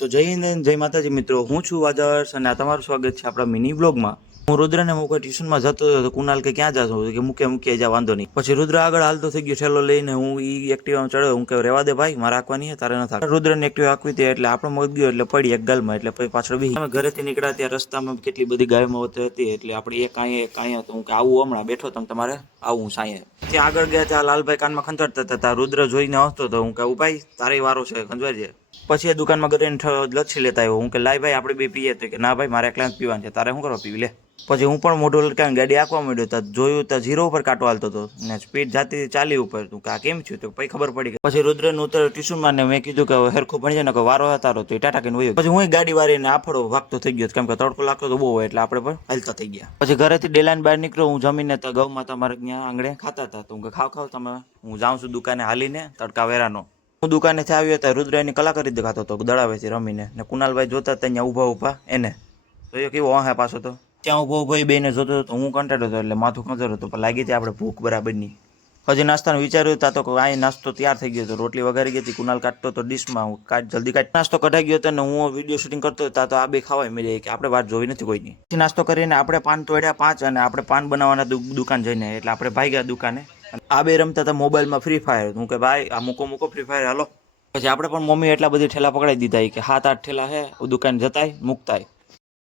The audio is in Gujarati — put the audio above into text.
તો જય હિન્દ જય માતાજી મિત્રો, હું છું આદર્શ અને આ તમારું સ્વાગત છે આપણા મિની બ્લોગમાં। હું રુદ્રને હું કોઈ ટ્યુશનમાં જતો હતો તો કુનાલ કે ક્યાં જાશો કે મૂકે જા વાંધો નહીં। પછી રુદ્ર આગળ હાલતો થઈ ગયો ઠેલો લઈને, હું ઈ એક્ટિવામાં ચડ્યો, હું કે રેવા દે ભાઈ, મારે રાખવાની તારે ન થાય। રુદ્રને એક્ટિવા આંકવી હતી એટલે આપણો મગ ગયો એટલે પડી એક ગાલમાં, એટલે પછી પાછળ બી અમે ઘરેથી નીકળ્યા ત્યાં રસ્તામાં કેટલી બધી ગાયો હતી એટલે આપણે એક આયા તો હું કે આવું હમણાં બેઠો તમે તમારે આવું સાંયે ત્યાં આગળ ગયા ત્યાં લાલભાઈ કાનમાં ખંજવાળતા હતા। રુદ્ર જોઈને હસતો હતો, હું કહું ભાઈ તારે વારો છે ખંજવાળજે। પછી એ દુકાનમાં કરીને લચ્છી લેતા આવ્યો, હું કે લાય ભાઈ આપણે બે પીએ તો કે ના ભાઈ મારે એકલા જ પીવાનું છે, તારે શું કરવા પીવી લે। પછી હું પણ મોઢું લટકાવીને ગાડી આંકવા માંડ્યો, તો જોયું તો 0 ઉપર કાંટો હાલતો હતો ને સ્પીડ જાતી 40 ઉપર, તું કે આ કેમ થયું તો પછી ખબર પડી ગઈ। પછી રુદ્રને ઉતર ટ્યુશનમાં ને મેં કીધું કે હેરખું ભણી જાય ને કે વારો તારો તો ટાટા કહીને વયો। પછી હું ગાડી વાળીને આફડો ભાગતો થઈ ગયો, કેમ કે તડકો લાગતો તો બહુ હોય એટલે આપણે પણ હાલતા થઈ ગયા। પછી ઘરેથી ડેલાઈને બહાર નીકળ્યો, હું જમીને તો ગૌ માતા મારે ત્યાં આંગણે ખાતા હતા, તો હું કે ખાવ તમે, હું જાઉં છું દુકાને હાલીને તડકા વેરાનો। હું દુકાનેથી આવ્યો હતા, રુદ્ર એની કલાકારી દેખાતો હતો દડાવેથી રમીને, ને કુનાલભાઈ જોતા હતા અહીંયા ઊભા એને, તો એ કેવો હે પાછો તો ત્યાં ઊભો બેને જોતો હતો, હું કંટાળો હતો એટલે માથું ખંજર હતો, પણ લાગી હતી આપણે ભૂખ બરાબરની। હજી નાસ્તાનું વિચાર્યું હતા તો અહીં નાસ્તો તૈયાર થઈ ગયો હતો, રોટલી વઘારી ગઈ હતી, કુનાલ કાઢતો તો ડીશમાં, હું જલ્દી કાઢ નાસ્તો કઢાઈ ગયો હતો ને હું વિડીયો શૂટિંગ કરતો હતો તો આ બે ખાવાય મળી કે આપણે વાત જોઈ નથી કોઈની। પછી નાસ્તો કરીને આપણે પાન તોડ્યા 5 અને આપણે પાન બનાવવાના દુકાન જઈને, એટલે આપણે ભાઈ ગયા દુકાને। આ બે રમતા હતા મોબાઈલમાં ફ્રી ફાયર, હું કે ભાઈ આ મૂકો ફ્રી ફાયર હાલો। પછી આપણે પણ મમ્મી એટલા બધી ઠેલા પકડાઈ દીધા કે 7-8 ઠેલા હે દુકાન જતાય મૂકતાય।